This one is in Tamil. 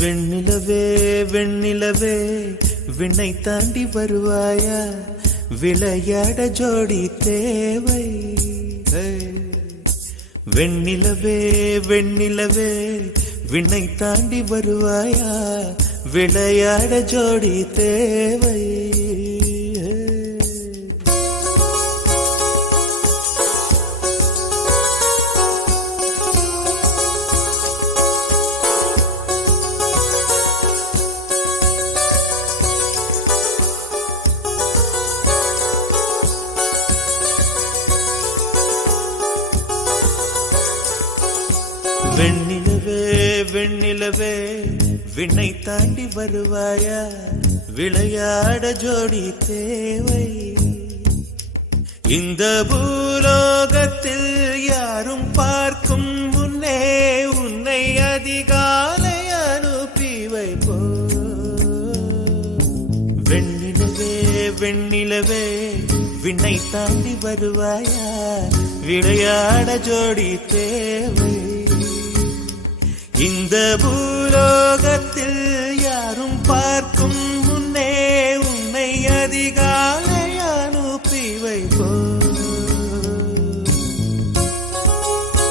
வெண்ணிலவே வெண்ணிலவே விண்ணை தாண்டி வருவாயா, விளையாட ஜோடி தேவை. வெண்ணிலவே வெண்ணிலவே விண்ணை தாண்டி வருவாயா, விளையாட ஜோடி தேவை. வெண்ணிலவே வெண்ணிலவே விண்ணை தாண்டி வருவாயா, விளையாட ஜோடி தேவை. இந்த பூலோகத்தில் யாரும் பார்க்கும் முன்னே உன்னை அதிகாலை அனுப்பி வைப்போ. வெண்ணிலவே வெண்ணிலவே விண்ணை தாண்டி வருவாயா, விளையாட ஜோடி தேவை. இந்த பூலோகத்தில்